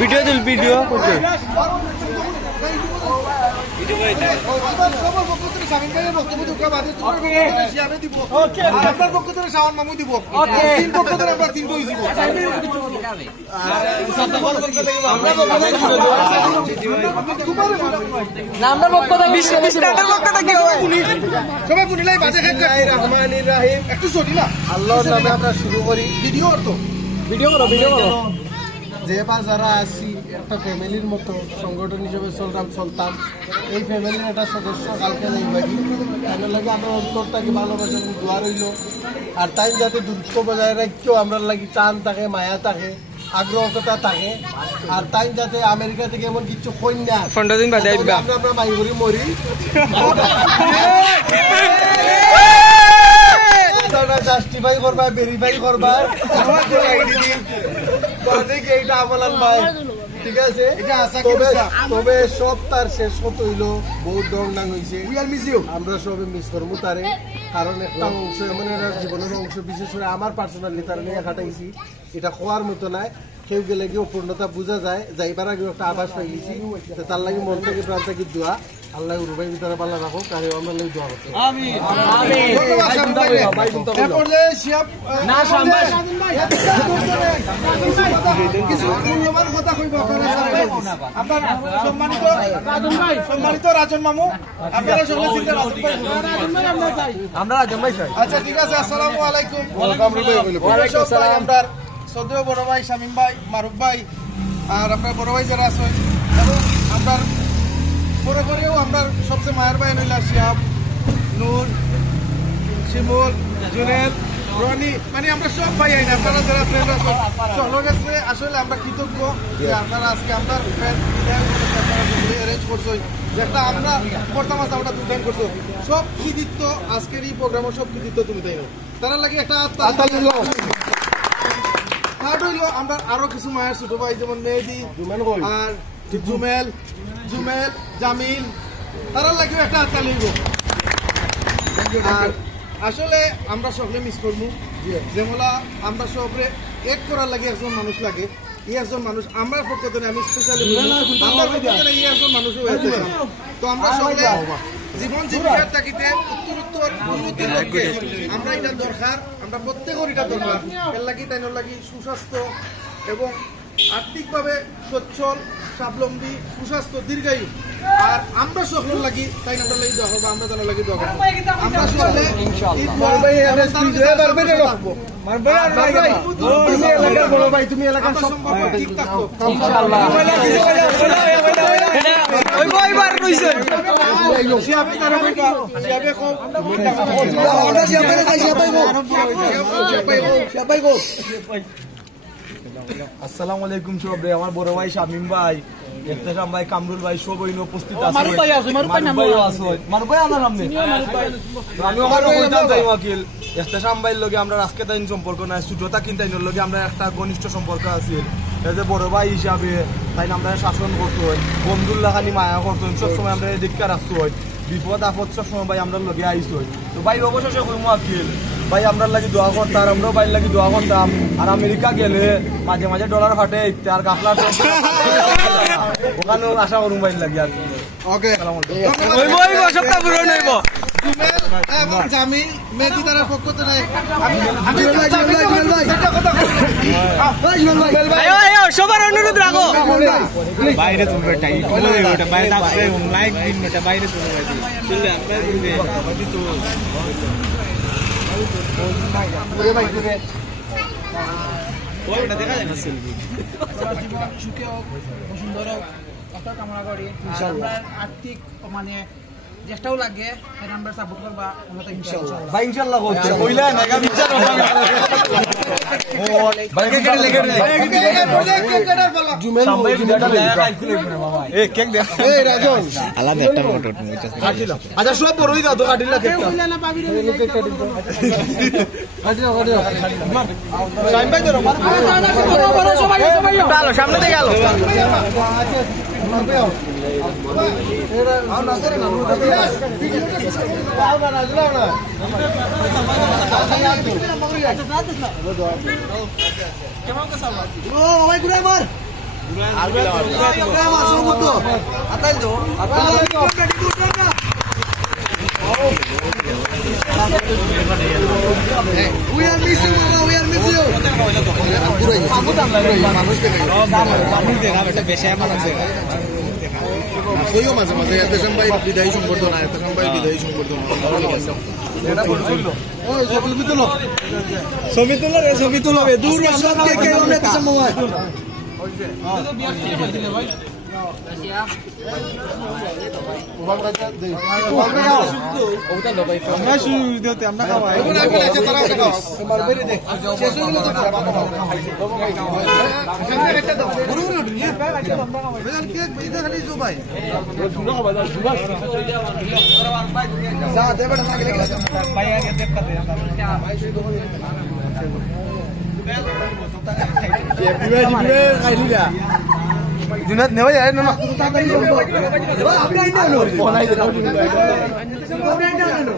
Video দিল video করতে আল্লাহর নামে আমরা শুরু করি ভিডিও করতো ভিডিও করো যে বা যারা আছি একটা ফ্যামিলির মতো সংগঠন হিসেবে চলতাম এই ফ্যামিলির একটা সদস্য কালকে নির্বাহী তাদের লাগে আমরা অন্তরটাকে ভালোবাসা দোয়া রইল আর তাই যাতে দূরত্ব বজায় রাখতেও আমরা লাগি টান থাকে মায়া থাকে আগ্রহতা থাকে আর তাই যাতে আমেরিকা থেকে এমন কিছু কন্যা আমরা মাই করি মরি জাস্টিফাই করবা ভেরিফাই করবা এইটা আমলান ভাই ঠিক আছে তবে সব তার শেষ কত হইলো বহুত দরদান হয়েছে আমরা সবে মিস করবো তারে কারণ একটা অংশ এমন একটা জীবনের অংশ বিশেষ করে আমার পার্সোনালি তার নিয়ে খাটাইছি এটা খোয়ার মতো নাই কেউ গেলে গিয়ে পূর্ণতা বোঝা যায় যাইবার আগে একটা আভাস পাই গেছি তার লাগে মন থেকে প্রাণ থেকে দোয়া আল্লাহ রুবাই ভিতরে পাল্লা রাখো কারে আমরা লই দোয়া করতে সম্মানিত রাজন মামু আপনারা সঙ্গে আমরা রাজন ভাই স্যার আচ্ছা ঠিক আছে আসসালামু আলাইকুম আমরা শ্রদ্ধেয় বড় ভাই শামীম ভাই মারুফ ভাই আর আপনার বড় ভাই যারা আছেন এবং আমরা পরে পরেও আমরা সবচেয়ে মায়ের ভাই নইলা শিহাব নূর শিমুল জুনেল রনি মানে আমরা সব ভাই আইন আপনারা যারা ফ্রেন্ড আছেন চলো গেছে আসলে আমরা কৃতজ্ঞ যে আপনারা আজকে আমরা অ্যারেঞ্জ করছো যেটা আমরা করতাম আমরা দুটান করছো সব কৃতিত্ব আজকের এই প্রোগ্রামে সব কৃতিত্ব তুমি তাই তারা লাগে একটা থার্ড হইল আমরা আরো কিছু মায়ের ছোট ভাই যেমন মেহেদি আর জুমেল জামিল তারা লাগবে একটা হাততালি লিখব আর আসলে আমরা সকলে মিস করবো যেমন আমরা সবরে এক করার লাগে একজন মানুষ লাগে এই একজন মানুষ আমার পক্ষ থেকে আমি স্পেশালি আমার পক্ষ থেকে এই একজন মানুষ তো আমরা সকলে জীবন জীবিকার তাগিদে উত্তরোত্তর উন্নতির লক্ষ্যে আমরা এটা দরকার, আমরা প্রত্যেকের এটা দরকার। এর লাগি তাইনোর লাগি সুস্বাস্থ্য এবং আর্থিকভাবে সচ্ছল, স্বাবলম্বী, সুস্বাস্থ্য, দীর্ঘায়ু। আর আমরা সকলের লাগি তাই আমরা লাগি দোয়া করবো, আমরা তার লাগি দোয়া করবো। আমরা সকলে তুমি এলাকার ঠিক থাকো আসসালামু আলাইকুম সবাই। আমার বড় ভাই শামিম ভাই, ইহতেশাম ভাই, কামরুল ভাই সব হইনো উপস্থিত আছে। আমি ওয়াকিল ইহতেশাম ভাইয়ের লগে আমরা আজকে তাইন সম্পর্ক নাই, সুজতা কিন্তু তাইনের লগে আমরা একটা ঘনিষ্ঠ সম্পর্ক আছে। এতে বড় ভাই হিসাবে তাই আমরা শাসন করতে হয়, বন্ধুর লাগানি মায়া করতে হয়, সবসময় আমরা দীক্ষা রাখতে হয়, বিপদ আপদ সবসময় ভাই আমরা লগে আইস হয়। তো ভাই অবশেষে কইম ওয়াকিল ভাই আমরা লাগি দোয়া করতাম, আমরাও ভাই লাগি দোয়া করতাম। আর আমেরিকা গেলে মাঝে মাঝে ডলার ফাটে আর কাপলা ওখানেও আশা করুন ভাই লাগি আর ওকে সপ্তাহ পুরো নইব এবং জামিল মেকি তার পক্ষ থেকে সবার অনুরোধ রাখো বাইরে তুমি টাইট হলো ওটা বাইরে আসছে লাইক দিন এটা বাইরে চলে যাবে চলে আমরা দিবে তো ওরে ভাই করে ওটা দেখা যায় না সেলফি সুখে হোক, সুন্দর হোক, কথা কামনা করি। আমরা আর্থিক মানে চেষ্টাও লাগে, আমরা সাপোর্ট করবা ইনশাআল্লাহ। ভাই ইনশাআল্লাহ করছে কইলা নাগা বিচার হবে ভাই কে কেটে লেগে জুমেল সামনে ভিডিওটা লাগা আইছিল না বাবা এ কেক দে এ রাজন আলাদা একটা ফটো নিচে কাটিলা আচ্ছা সব বড়ই দাও তো কাটিলা কেকটা কাটিলা সাইম ভাই ধরো ডালো সামনে দিয়ে গেল We are missing you. মাঝে মাঝে এতেশাম ভাই বিদায়ী সংবর্ধনা, এতেশাম ভাই বিদায়ী সংবর্ধনা। ছবি তোলো রে ছবি তোলো দূর जुनाद नेवा जाए ना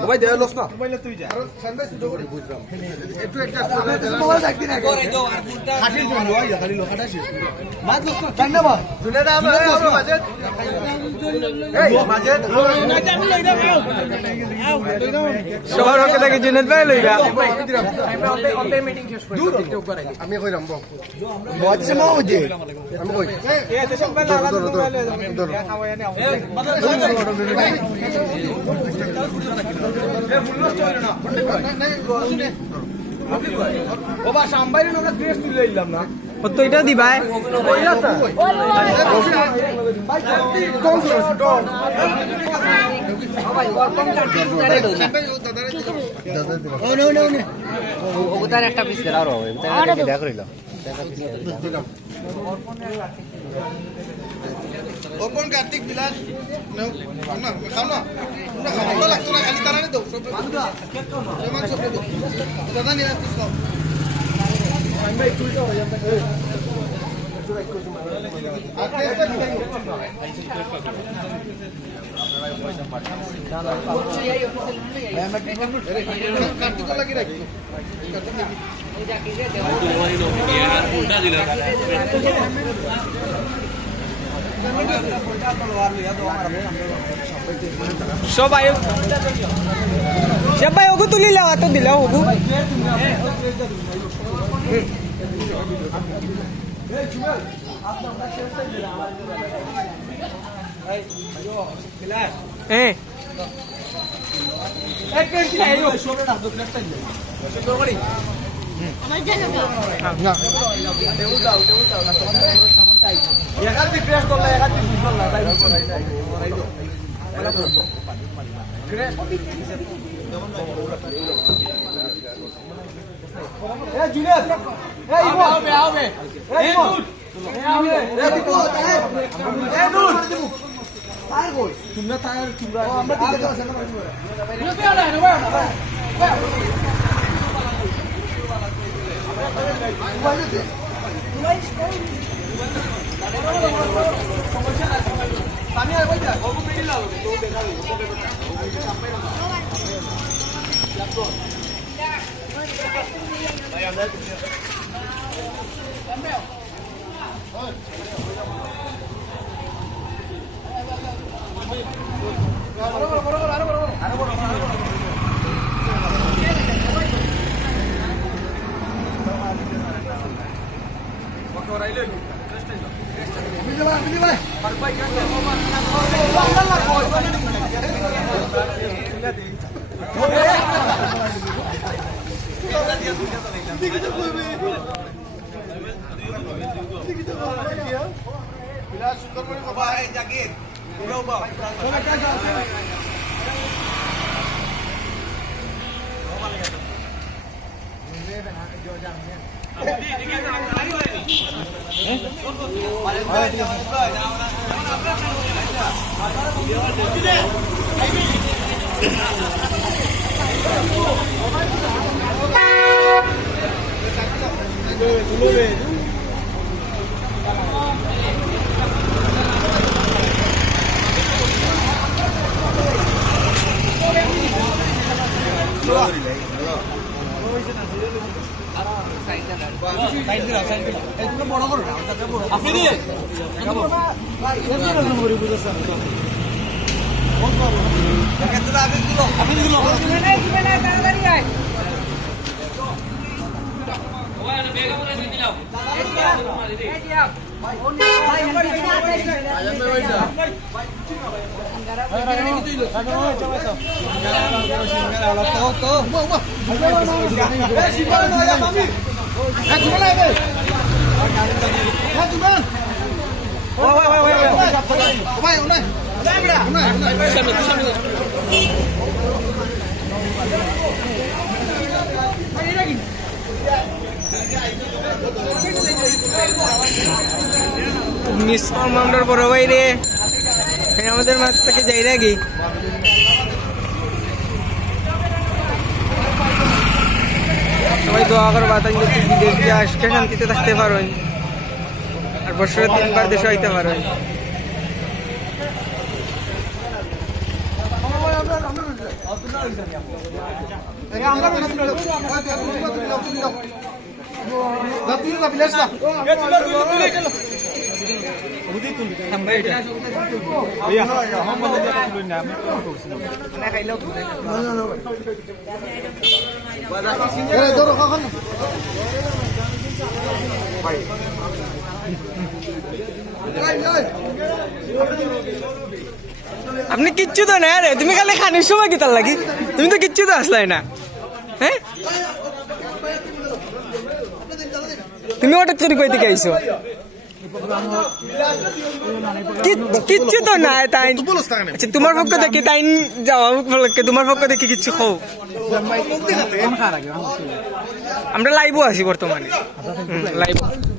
भाई दे लस ना একটু একটা মোবাইল রাখবি না খাটি লো আইয়া খালি লো খাটাছি মাছ লস না কেন না জুনেদ আমরা বাজেট এই বাজেট না আমি লই দাও সবার ওকে থেকে जुनेद ভাই লইবা অনতে মিটিং শেষ করে টিকটক করে আমি কইরাম বল মজা মা ওজে আমি কই এ দেশম বেলা খাওয়ায় না ও বা সাম্বাইরে আমরা ড্রেস তুলে দিলাম না তো এটা দিবাই ওটার একটা পিস দেন আরো দেখা করিল ওপন কার্তিক বিলাস না খাও না ভালো লাগতো না খালি তারা দাও সব দাদা নিয়ে আসতে সব কার্তিক লাগি রাখি সবাই সবাই ওগু তুলিলা তো দিলা ওগু eh মিস কমান্ডার বড় ভাই রে আমাদের মাছ থেকে যাই রাখি সবাই দোয়া করবা তাই বিদেশ দিয়ে আজকে শান্তিতে থাকতে পারেন আর বছরে 3 বার দেশে আইতে পারেন আপনি কিচ্ছু তো না রে তুমি খালি খানির সময় কি তার লাগি তুমি তো কিচ্ছু তো আসলাই না হ্যাঁ তুমি হঠাৎ করে কই থেকে আইছো কিচ্ছু তো না তাই আচ্ছা তোমার পক্ষ থেকে তাই যাওয়া তোমার পক্ষ থেকে কিচ্ছু খাও আমরা লাইভও আছি বর্তমানে লাইভ